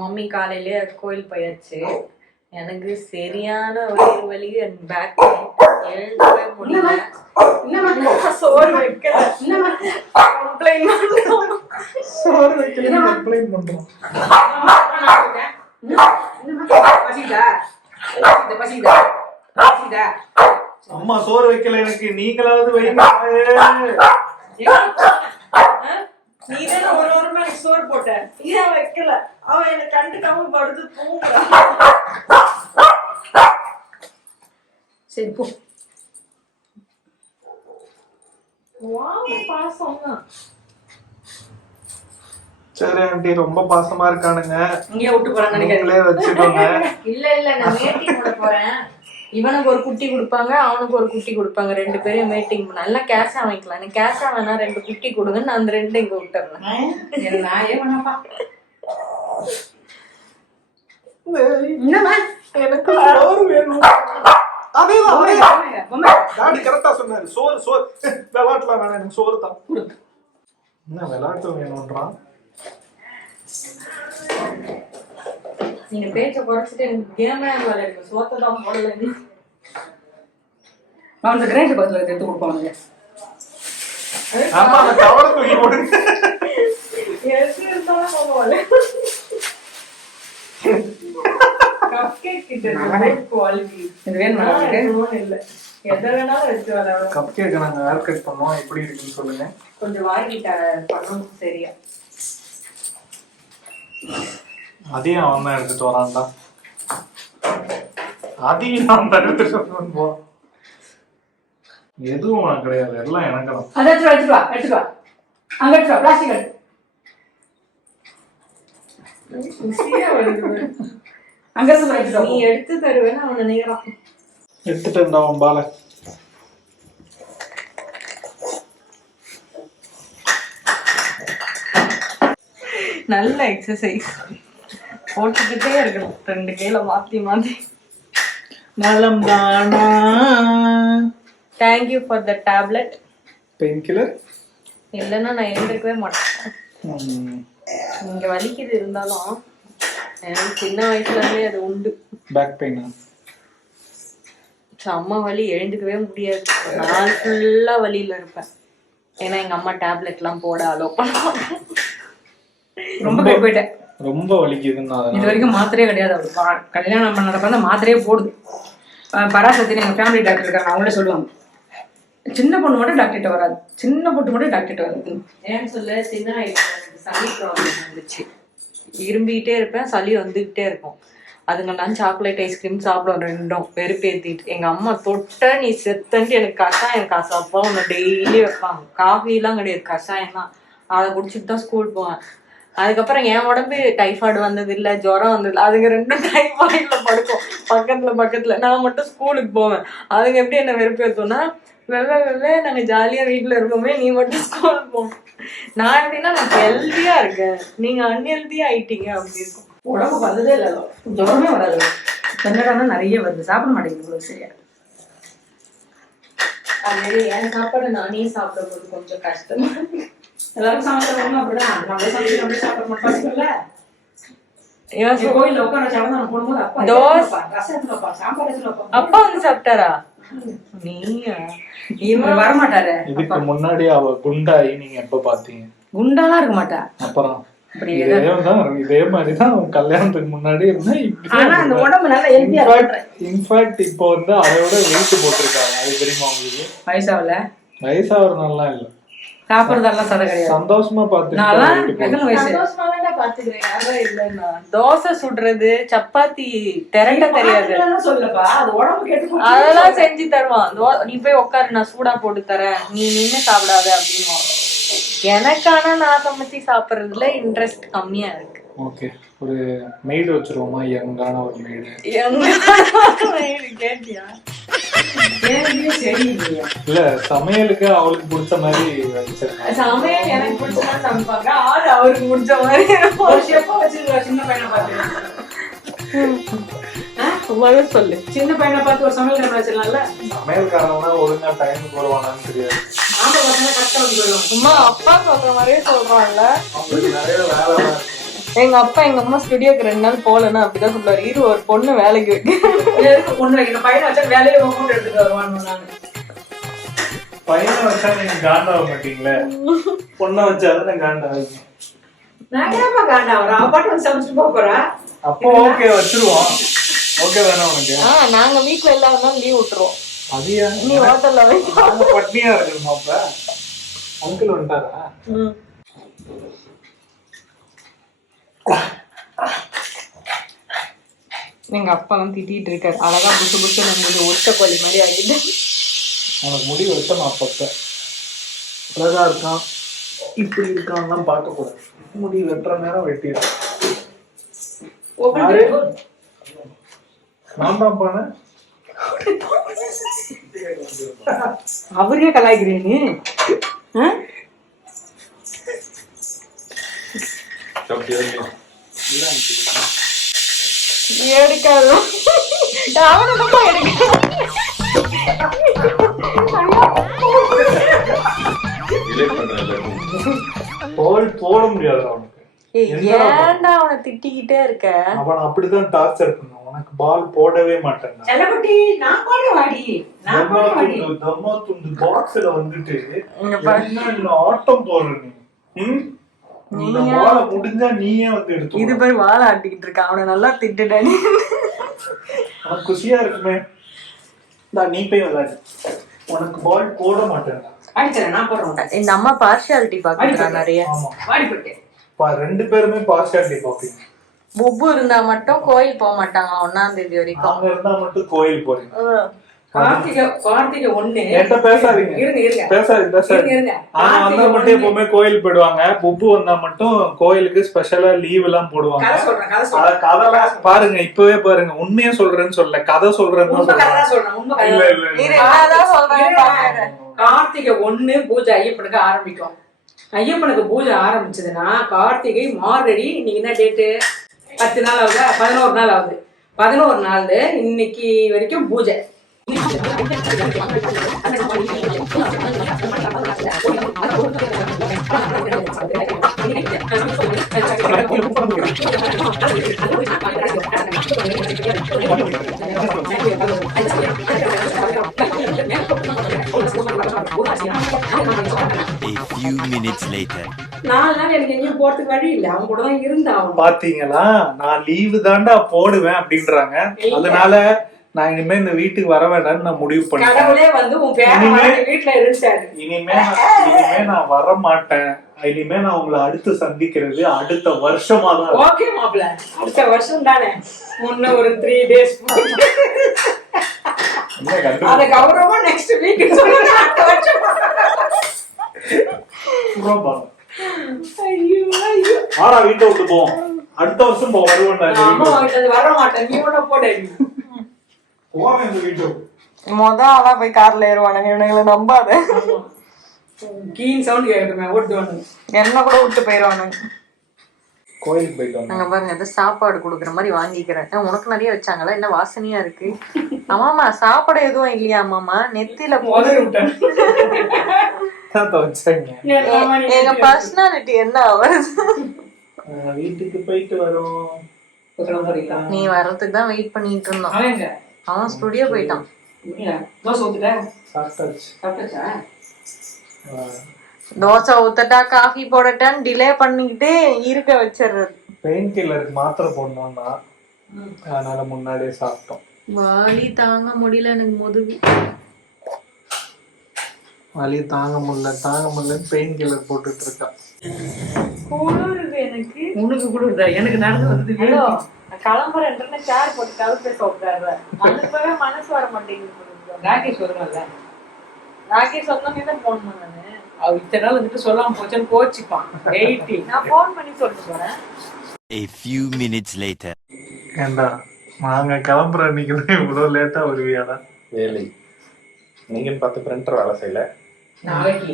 Mummy காலையிலே கோயில் போயாச்சு. எனக்கு சரியான வயிறு வலி அண்ட் பேக் எழுதவே முடியல. சோறு வைக்கல, சோறு வைக்கல கம்ப்ளைண்ட் பண்றோம். அம்மா சோறு வைக்கல எனக்கு, நீங்களாவது வைங்க. நீதானே ஒரு மணிக்கு சோறு போட்ட, ஏன் வைக்கல? அவன் என்ன கண்டுக்காம படுத்து தூங்குறான். சரி போ. பாசம் தான். சரி ஆண்டி, ரொம்ப பாசமா இருக்கானுங்க. இங்கே விட்டு போறான்னு நினைக்கிறேன். வச்சுக்கோங்க. இல்ல நான் மீட்டிங் பண்ண போறேன். இவனுக்கு ஒரு குட்டி கொடுப்பாங்க, அவனுக்கு ஒரு குட்டி கொடுப்பாங்க. 2 பேரையும் மீட்டிங் பண்ண. எல்லாம் கேஷா வாங்கிக்கலாம். எனக்கு கேஷா வேணா 2 குட்டி கொடுங்க, நான் அந்த 2 இங்க விட்டுறேன். நாயே வேணாப்பா. எனக்கு சோறு வேணும். டாடி கரெக்டா சொன்னாரு. சோறு விளையாட்டுல வேணாம், எனக்கு சோறு தான். என்ன விளையாட்டு வேணும்ன்றான்? நீங்க பேச்ச குறைச்சிட்டு எனக்கு கேமே விளையாடுங்க. சோத்தை தான் போடல. அந்த கிரேட் பக்கத்துல எடுத்து கொடுப்பாங்க. ஆமா, அந்த கவரை தூக்கி போடுங்க. எது இருந்தாலும் போகல. கப்கேக் கிட்ட குவாலிட்டி இது வேணுமா? இல்ல, எதை வேணாலும் எடுத்து விளையாடுவோம். கப்கேக் நாங்க ஹேர் கட் பண்ணுவோம். எப்படி இருக்குன்னு சொல்லுங்க. கொஞ்சம் வாங்கிட்ட பண்ணணும். சரியா? அதையும் அவன் தான் எடுத்துட்டு வரான்டா. அதையும் நான் தான் எடுத்துட்டு போறோம். எதுவும் உனக்கு கிடையாது, எல்லாம் எனக்கு தான். அதை எடுத்துட்டு வா. அங்க எடுத்து வா, பிளாஸ்டிக் எடுத்து. அங்க எடுத்து நீ எடுத்து தருவேன்னு அவன் நினைக்கிறான். எடுத்துட்டு இருந்தா அவன் பால. நல்ல எக்ஸசைஸ் போட்டுக்கிட்டே இருக்கணும். 2 கையில மாத்தி நலம் தானா. Thank you for the tablet. Pain killer இல்லைன்னா நான் எழுந்திருக்கவே மாட்டேன். இங்க வலிக்குது இருந்தாலும் எனக்கு சின்ன வயசுல இருந்தே அது உண்டு. பேக் பெயினா? அம்மா வலி எழுந்துக்கவே முடியாது. நாள் ஃபுல்லா வலியில இருப்பேன். ஏன்னா எங்க அம்மா டேப்லெட் எல்லாம் போட அலோ பண்ணுவாங்க. ரொம்ப போயிட்டேன். ரொம்ப வலிக்குதுன்னா இது வரைக்கும் மாத்திரையே கிடையாது. அவளுக்கு கல்யாணம் பண்ணறப்ப தான் மாத்திரையே போடுது. பராசக்தி எங்க ஃபேமிலி டாக்டர் இருக்காங்க, அவங்களே சொல்லுவாங்க சின்ன பொண்ணு மட்டும் டாக்டர்கிட்ட வராது, சின்ன பொண்ணு மட்டும் டாக்டர்கிட்ட வராது. ஏன்னு சொல்ல, சின்ன வயசுல சளி ப்ராப்ளம் வந்துச்சு. இரும்பிக்கிட்டே இருப்பேன், சளி வந்துகிட்டே இருக்கும். அதுங்கெல்லாம் சாக்லேட் ஐஸ்கிரீம் சாப்பிடும், 2ம் வெறுப்பேற்றிட்டு. எங்க அம்மா தொட்ட நீ செத்தன்ட்டு எனக்கு கஷாயம் காசாப்பா ஒன்று டெய்லி வைப்பாங்க. காஃபிலாம் கிடையாது, கஷாயம் தான். அதை குடிச்சிட்டு தான் ஸ்கூல் போவேன். அதுக்கப்புறம் என் உடம்பு டைஃபாய்டு வந்தது இல்லை, ஜுரம் வந்தது. அதுங்க 2ம் டைஃபாய்டுல படுக்கும் பக்கத்துல. நான் மட்டும் ஸ்கூலுக்கு போவேன். அதுங்க எப்படி என்ன வெறுப்பேற்றோம்னா, வெவ்வே நாங்கள் ஜாலியாக வீட்டில் இருக்கோமே, நீ மட்டும் ஸ்கூலுக்கு போகணும். நான் எப்படின்னா நான் ஹெல்த்தியா இருக்கேன், நீங்க அன்ஹெல்த்தியா ஆயிட்டீங்க அப்படி இருக்கும். உடம்புக்கு வந்ததே இல்லை, ஜுரமே வராது. என்னடானா நிறைய வருது, சாப்பிட மாட்டேங்குது சரியா. அது என் சாப்பாடு நானே சாப்பிடும்போது கொஞ்சம் கஷ்டமா இருக்கு. எல்லாரும் சாப்பிடுறவங்க அப்படிதான், நம்மளே சமைச்சு சாப்பிட மாட்டோம்ல. கோயில்ல உட்கார சாப்பிட போடும்போது அப்பா அப்பா வந்து சாப்பிட்டாரா? நீங்க இவர் வரமாட்டாரு. இதுக்கு முன்னாடி அவ குண்டாயி நீங்க எப்ப பாத்தீங்க? குண்டாலாம் இருக்க மாட்டா. அப்புறம் இதே மாதிரிதான் கல்யாணத்துக்கு முன்னாடி இருந்தா. இன்ஃபேக்ட் இப்போ வந்து அதையோட வெயிட் போட்டிருக்காங்க. அது தெரியுமா உங்களுக்கு? வயசாவதுனால இல்ல, சாப்பிடுறதெல்லாம் சதை கிடையாது. சந்தோஷமா தோசை சுடுறது, சப்பாத்தி திரண்ட தெரியாது, அதெல்லாம் செஞ்சு தருவான். நீ போய் உட்காரு, நான் சூடா போட்டு தரேன், நீ நின்று சாப்பிடாத அப்படின்னு. எனக்கான நான் சமைச்சு சாப்பிடுறதுல இன்ட்ரெஸ்ட் கம்மியா இருக்கு. ஓகே, ஒரு மெய்டு வச்சிருவோமா? யங்கான ஒரு மெய்டு. கேட்டியா? இல்ல, சமையலுக்கு அவளுக்கு பிடிச்ச மாதிரி சமையல் எனக்கு பிடிச்ச மாதிரி சமைப்பாங்க, ஆள் அவருக்கு பிடிச்ச மாதிரி. சின்ன பையனை பார்த்து சொல்லு, சின்ன பையனை பார்த்து ஒரு சமையல் வச்சிடலாம்ல. சமையல்காரனா ஒழுங்கா டைமுக்கு வருவானான்னு தெரியாது. சும்மா அப்பா சொல்ற மாதிரியே சொல்றான்ல. அவங்களுக்கு நிறைய வேலை இருக்கும். எங்க அப்பா எங்க அம்மா ஸ்டுடியோக்கு 2 நாள் போலன்னா அப்படிதான் சொல்லுவாரு, இரு ஒரு பொண்ணு வேலைக்கு வைக்க. எதுக்கு பொண்ணு வைக்கணும்? பையனை வச்சா வேலையை போட்டு எடுத்துட்டு வருவான்னு நானு. பையனை வச்சா நீங்க காண்டாக மாட்டீங்களே, பொண்ணை வச்சாதான் காண்டாவீங்க. நான் ஏன்ப்பா காண்டாவறேன்? அவ பாட்டு வந்து சமைச்சிட்டு போக போறா. அப்போ ஓகே வச்சிருவோம். ஓகே தானே உனக்கு? நாங்க வீட்டுல இல்லாம லீவ் விட்டுருவோம். அதியா நீ ஹோட்டல்ல வை. அவங்க பட்னியா இருக்கணுமா? அப்ப அங்கிள் வந்துட்டாரா? எங்க அப்பா தான் திட்டிட்டு இருக்காரு, அழகா புசு புசு நம்மளுக்கு ஒட்ட கோழி மாதிரி ஆகிட்டு. உனக்கு முடி வெட்டணும் அப்பப்ப. அழகா இருக்கான் இப்படி இருக்கான்லாம் பார்க்க கூடாது, முடி வெட்டுற நேரம் வெட்டிடும். நான் தான் போனேன். அவரே கலாய்க்கிறீங்க. எடுக்காது அவனுக்கு எடுக்க போட முடியாது அவனுக்கு. ஏன்டா அவனை திட்டிக்கிட்டே இருக்க? அவன் அப்படிதான் டார்ச்சர் பண்ணுவான். உனக்கு பால் போடவே மாட்டேன். செல்லக்குட்டி நான் போட வாடி, நான் போட வாடி. தம்மா துண்டு பாக்ஸ்ல வந்துட்டு என்ன ஆட்டம் போடுற நீ? இந்த பால முடிஞ்சா நீயே வந்து எடுத்து. இது பேர் வாழை ஆட்டிக்கிட்டு இருக்கான். அவனை நல்லா திட்டுடா நீ. அவன் குஷியா இருக்குமே. நீ போய் விளையாடு. உனக்கு பால் போட மாட்டேன். அடிச்சல நான் போடுறேன். இந்த அம்மா பார்ஷியாலிட்டி பாக்குறா நிறைய. வாடி போட்டு. 2 பேருமே பார்ஷியாலிட்டி பாப்பீங்க. புப்பு இருந்தா மட்டும் கோயில் போக மாட்டாங்க 1ஆம் தேதி வரைக்கும். அவங்க இருந்தா மட்டும் கோயில் போறீங்க. கார்த்திகை 1 என்கிட்ட பேசாதீங்க. இருங்க பேசாதீங்க. ஆனா வந்தா மட்டும் எப்பவுமே கோயில் போயிடுவாங்க. புப்பு வந்தா மட்டும் கோயிலுக்கு ஸ்பெஷலா லீவ் எல்லாம் போடுவாங்க. கதைலாம் பாருங்க, இப்பவே பாருங்க. உண்மையா சொல்றேன்னு சொல்ல, கதை சொல்றேன்னு கார்த்திகை 1 பூஜை ஐயப்பனுக்கு ஆரம்பிக்கும். ஐயப்பனுக்கு பூஜை ஆரம்பிச்சதுன்னா கார்த்திகை மார்கழி. இன்னைக்கு என்ன டேட்டு? 10 நாள் ஆகுது, 11 நாள் ஆகுது. 11 நாள் இன்னைக்கு வரைக்கும் பூஜை. பாத்தீங்களா, நான் லீவு தாண்டா போடுவேன் அப்படின்றாங்க. அதனால நான் இனிமே இந்த வீட்டுக்கு வர வேண்டாம்னு நான் முடிவு பண்ணிட்டேன். இனிமே நான் வர மாட்டேன். இனிமே நான் உங்களை அடுத்து சந்திக்கிறது அடுத்த வருஷமா தான். ஓகே மாப்ள, அடுத்த வருஷம் தானே. முன்ன ஒரு 3 days அத கௌரவமா நெக்ஸ்ட் வீக் சொல்லுங்க. அடுத்த வருஷம் ஆனா வீட்டை விட்டு போவோம். அடுத்த வருஷம் வர மாட்டேன். நீ ஒண்ணு போட ஆளா போய் கார்ல ஏறுவானுங்க. இவனுங்களை நம்பாத. கீன் சவுண்ட் கேட்குமே, ஓட்டுவானுங்க. என்ன கூட விட்டு போயிருவானுங்க. கோயிலுக்கு போயிட்டு நாங்க பாருங்க ஏதோ சாப்பாடு குடுக்குற மாதிரி வாங்கிக்கிறேன். உனக்கு நிறைய வச்சாங்களா? என்ன வாசனையா இருக்கு? ஆமாமா, சாப்பாடு எதுவும் இல்லையா? மாமா நெத்தில எங்க பர்சனாலிட்டி என்ன வருது? வீட்டுக்கு போயிட்டு வரோம். நீ வர்றதுக்கு தான் வெயிட் பண்ணிட்டு இருந்தோம். அவன் ஸ்டுடியோ போயிட்டான். தோசை ஊத்தட்டா காஃபி போடட்டான்னு டிலே பண்ணிக்கிட்டு இருக்க வச்சிடுறது. பெயின் கில்லருக்கு மாத்திரை போடணும்னா அதனால முன்னாடியே சாப்பிட்டோம். வலி தாங்க முடியல எனக்கு. முதுகு வலி தாங்க முடியல பெயின் கில்லர் போட்டுட்டு இருக்கா. குளிருது எனக்கு. உனக்கு குளிருதா? எனக்கு நடந்து வந்து கிளம்புறேன் சேர் போட்டு கழுத்து உட்காருவேன். அதுக்கவே மனசு வர மாட்டேங்குது. ராகேஷ் வருவாங்கல்ல, ராகேஷ் சொன்னே தான் போன் பண்ணானு. அவ இத்தனை நாள் வந்துட்டு சொல்லாம போச்சுன்னு கோச்சிப்பான். நான் போன் பண்ணி சொல்லிட்டு போறேன். A few minutes later. ஏண்டா நாங்க கிளம்புற அன்னைக்கு தான் இவ்வளவு லேட்டா வருவியாடா? வேலை நீங்க 10 பிரிண்டர் வேலை செய்யல. நாளைக்கு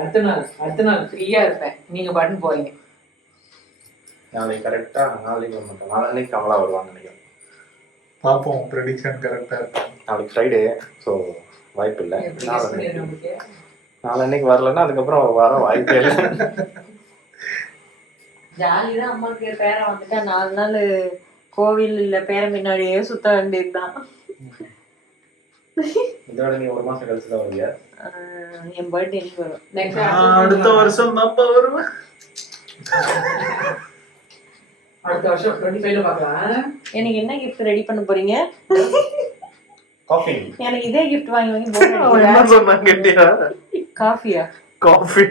அடுத்த நாள் ஃப்ரீயா இருப்பேன். நீங்க பட்டன் போறீங்க. நாளைக்கு கரெக்டா நாளைக்கு வர மாட்டோம். நாளைக்கு கமலா வருவான்னு நினைக்கிறேன். பாப்போம், ப்ரெடிக்ஷன் கரெக்டா இருக்கும். நாளைக்கு ஃப்ரைடே, ஸோ வாய்ப்பு இல்லை. நாளைக்கு வரலன்னா அதுக்கப்புறம் வர வாய்ப்பே இல்லை. ஜாலிதான். அம்மாக்கு பேரன் வந்துட்டா 4 நாள் கோவில் இல்ல பேரன் பின்னாடியே சுத்த வேண்டியதுதான். இதோட நீ 1 மாசம் கழிச்சு தான் வருவியா? என் பர்த்டே இன்னைக்கு வரும். அடுத்த வருஷம் தான்ப்பா வருவேன். அடுத்த வருஷம் 25ல பார்க்கலாம். எனக்கு என்ன கிஃப்ட் ரெடி பண்ண போறீங்க? காஃபி. எனக்கு இதே கிஃப்ட் வாங்கி என்ன சொன்னாங்க கேட்டியா? காஃபியா? காஃபி.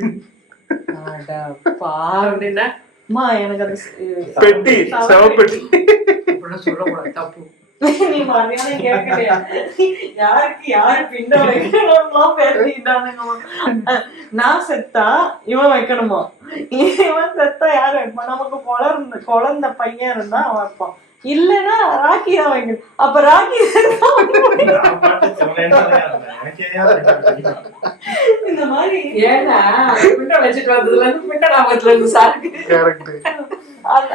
அட பாருடா. அம்மா எனக்கு அந்த பெட்டி செவப்பெட்டி இப்படிலாம் சொல்லக்கூடாது, தப்பு. நீ மரியாதை கேட்கலையா? யாருக்கு யாரு பிண்டம் வைக்கணுமா பேசிட்டானுங்கம்மா. நான் செத்தா இவன் வைக்கணுமா? இவன் செத்தா யாரு வைப்பா? நமக்கு குழந்தை பையன் இருந்தா அவன் வைப்பான். இல்லன்னா ராக்கி தான் வைக்கணும். அப்ப ராக்கி இந்த மாதிரி ஏன்னா பிண்டம் வச்சுட்டு வந்ததுல இருந்து பிண்ட ஞாபகத்துல இருந்து சாருக்கு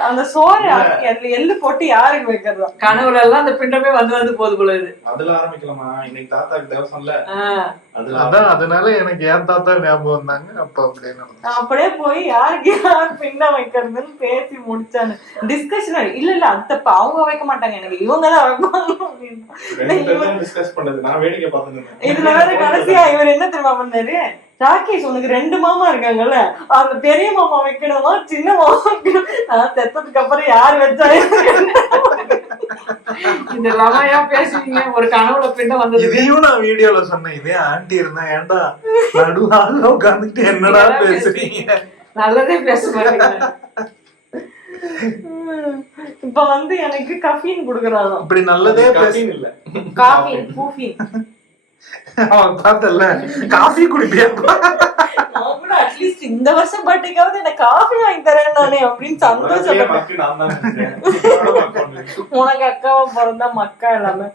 அந்த சோறு அதுல எள்ளு போட்டு யாருக்கு வைக்கிறதா? கனவுல எல்லாம் அந்த பிண்டமே வந்து போது போல இது. அதுல ஆரம்பிக்கலாமா? இன்னைக்கு தாத்தாக்கு தேவசம்ல. அதான் அதனால எனக்கு என் தாத்தா ஞாபகம் வந்தாங்க. அப்ப அப்படியே போய் யாருக்கு யார் பிண்டம் வைக்கிறதுன்னு பேசி முடிச்சானு டிஸ்கஷன். இல்ல அத்தப்ப அவங்க வைக்க மாட்டாங்க, எனக்கு இவங்கதான் வைப்பாங்க. டிஸ்கஸ் பண்ணது நான் வேடிக்கை பார்த்துட்டு. இதுல வேற கடைசியா இவர் என்ன தெரியுமா பண்ணாரு? ராகேஷ் உனக்கு 2 மாமா இருக்காங்கல்ல, அந்த பெரிய மாமா வைக்கணுமா சின்ன மாமா வைக்கணும்? செத்ததுக்கு அப்புறம் யார் வச்சா? இந்த ரமாயா பேசுவீங்க. ஒரு கனவுல பிண்டம் வந்தது. இதையும் நான் வீடியோல சொன்னேன். இதே ஆண்டி இருந்தா ஏன்டா நடுவாக உட்காந்துட்டு என்னடா பேசுறீங்க? நல்லதே பேச மாட்டீங்க. இப்ப வந்து எனக்கு கஃபீன் குடுக்குறாங்க. இப்படி நல்லதே பேசுங்க இல்ல. காஃபீன் பூஃபீன். அவன் பார்த்தல காஃபி குடிப்பியா? நான் கூட அட்லீஸ்ட் இந்த வருஷம் பர்த்டேக்காவது எனக்கு காஃபி வாங்கி தரேன் நானே அப்படின்னு சந்தோஷப்பட்டேன். உனக்கு அக்காவை பிறந்தா மக்கா எல்லாமே.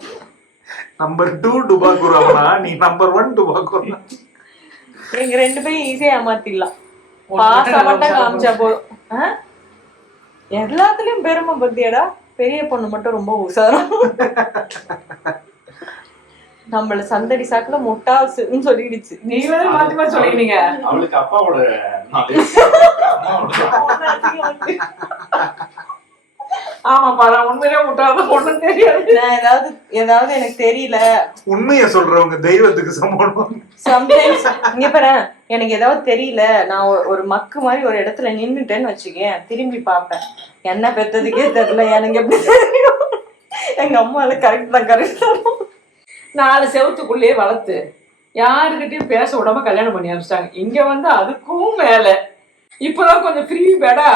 நம்பர் 2 டுபாக்கூரா, நீ நம்பர் 1 டுபாக்கூரா. எங்க 2 பேரும் ஈஸியா ஏமாத்திடலாம். பாசா மட்டும் காமிச்சா போதும். எல்லாத்துலயும் பெருமை பத்தியடா. பெரிய பொண்ணு மட்டும் ரொம்ப உசாரம். நம்மள சந்தடி சாக்குல முட்டாசுன்னு சொல்லிடுச்சு. நீங்க வேற மாத்தி மாத்தி சொல்லிட்டீங்க. அவளுக்கு அப்பாவோட ஆமா பாரு, உண்மையிலே முட்டாள ஒண்ணும் தெரியாது. நான் ஏதாவது எனக்கு தெரியல. உண்மைய சொல்றவங்க தெய்வத்துக்கு சமம். சம்டைம்ஸ் இங்க பாரு, எனக்கு ஏதாவது தெரியல, நான் ஒரு மக்கு மாதிரி ஒரு இடத்துல நின்னுட்டேன்னு வச்சுக்கேன், திரும்பி பாப்பேன். என்ன பெத்ததுக்கே தெரியல எனக்கு எப்படி தெரியும்? எங்க அம்மால கரெக்ட் தான். 4 செவத்துக்குள்ளேயே வளர்த்து யாருக்கிட்டையும் பேச விடாம கல்யாணம் பண்ணி அனுப்பிச்சிட்டாங்க. இங்க வந்து அதுக்கும் மேல இப்பதான் கொஞ்சம் ஃப்ரீ பேடா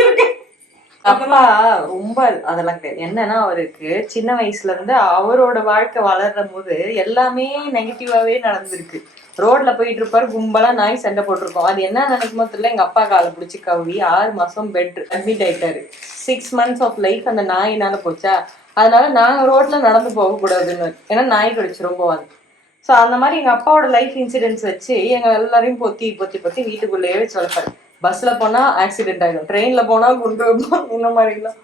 இருக்கு. அப்பா ரொம்ப அதெல்லாம் கிடையாது. என்னன்னா அவருக்கு சின்ன வயசுல இருந்து அவரோட வாழ்க்கை வளர்ற போது எல்லாமே நெகட்டிவாவே நடந்திருக்கு. ரோட்ல போயிட்டு இருப்பாரு, கும்பலா நாய் சண்டை போட்டிருக்கோம். அது என்ன நினைக்குமோ தெரியல, எங்க அப்பா காலை பிடிச்சி கவ்வி 6 மாசம் பெட் அட்மிட் ஆயிட்டாரு. 6 months ஆஃப் லைஃப் அந்த நாயினால போச்சா. அதனால நாங்க ரோட்ல நடந்து போக கூடாதுன்னு, ஏன்னா நாய் கடிச்சிரும் போவாது. ஸோ அந்த மாதிரி எங்க அப்பாவோட லைஃப் இன்சிடென்ட்ஸ் வச்சு எங்க எல்லாரையும் பொத்தி பொத்தி பொத்தி வீட்டுக்குள்ளேயே வச்சு வளர்ப்பாரு. பஸ்ல போனா ஆக்சிடென்ட் ஆகிடும், ட்ரெயின்ல போனா குண்டு வைப்போம், இந்த மாதிரிலாம்.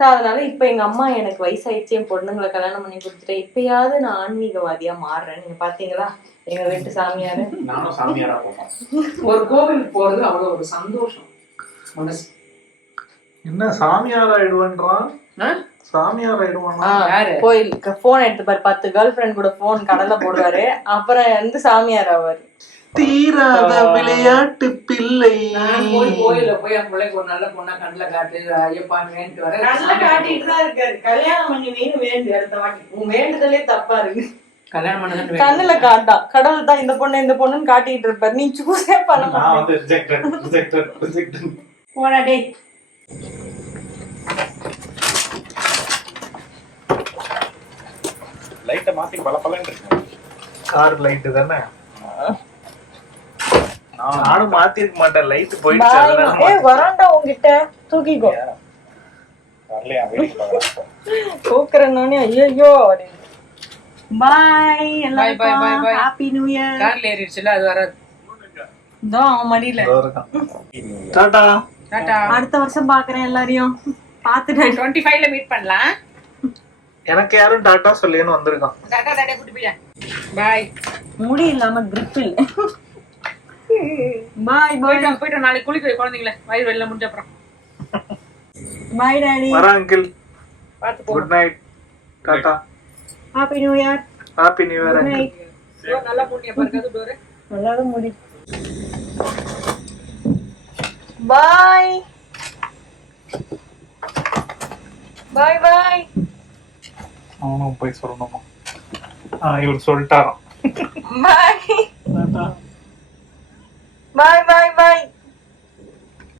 ஸோ அதனால இப்ப எங்க அம்மா எனக்கு வயசாயிடுச்சு, என் பொண்ணுங்களை கல்யாணம் பண்ணி கொடுத்துட்டேன், இப்பயாவது நான் ஆன்மீகவாதியா மாறுறேன். நீங்க பாத்தீங்களா எங்க வீட்டு சாமியாரு? நானும் சாமியாரா போறேன். ஒரு கோவிலுக்கு போறது அவ்வளவு ஒரு சந்தோஷம் மனசு. என்ன சாமியார் ஆயிடுவான்றான்? சாமியார் ஆயிடுவானா? கோயிலுக்கு போன் எடுத்து பாரு, 10 கேர்ள் ஃபிரெண்ட் கூட போன் கடலை போடுவாரு, அப்புறம் வந்து சாமியார் ஆவாரு. தீராத விளையாட்டு பிள்ளை. கோயில போய் என் பிள்ளைக்கு ஒரு நல்ல பொண்ணா கண்ணுல காட்டு ஐயப்பான்னு வேண்டிட்டு வர. கண்ணுல காட்டிட்டு தான் இருக்காரு. கல்யாணம் பண்ணி வேண்டு அடுத்த வாட்டி உன் வேண்டுதலே தப்பா இருக்கு. கல்யாணம் பண்ண கண்ணுல காட்டா கடவுள் தான் இந்த பொண்ணுன்னு காட்டிட்டு இருப்பாரு. நீ சூஸே பண்ண மாட்டேன். போடா டேய். லைட்ட மாத்தி பலபலன்னு இருக்கு. கார் லைட் தானே. நானும் மாத்தி இருக்க மாட்டேன். லைட் போயிடுச்சு. ஏய் வராண்டா உன்கிட்ட தூக்கிக்கோ. வரலையா? வெயிட் பார்க்கலாம். தூக்குறேனே. ஐயோ பை எல்லாரும். Happy new year. கார்ல ஏறிடுச்சுல, அது வராது. இதோ அவன் மடியில. டாடா டாடா. அடுத்த வருஷம் பாக்குறேன் எல்லாரையும். பாத்துட்டு 25ல மீட் பண்ணலாம். எனக்கு யாரும் டாடா சொல்லேன்னு வந்திருக்கான். டாடா டாடா கூட்டி போய். பை. முடி இல்லாம grip இல்ல. Bye bye. போய்ட்டு நாளைக்கு குளிக்க குழந்தைங்கள வயிறு வெளில முடிஞ்ச அப்புறம். Bye daddy. வர அங்கிள். பார்த்து போ. Good night. டாடா. Happy new year. Happy new year good uncle. Night. நல்லா பூட்டியா பாருங்க டோர். நல்லாதான் மூடி. பாய் பாய் பாய். அவனும் போய் சொல்லணுமா? இவர் சொல்லிட்டாராம். பாய் டாடா. பாய் பாய்.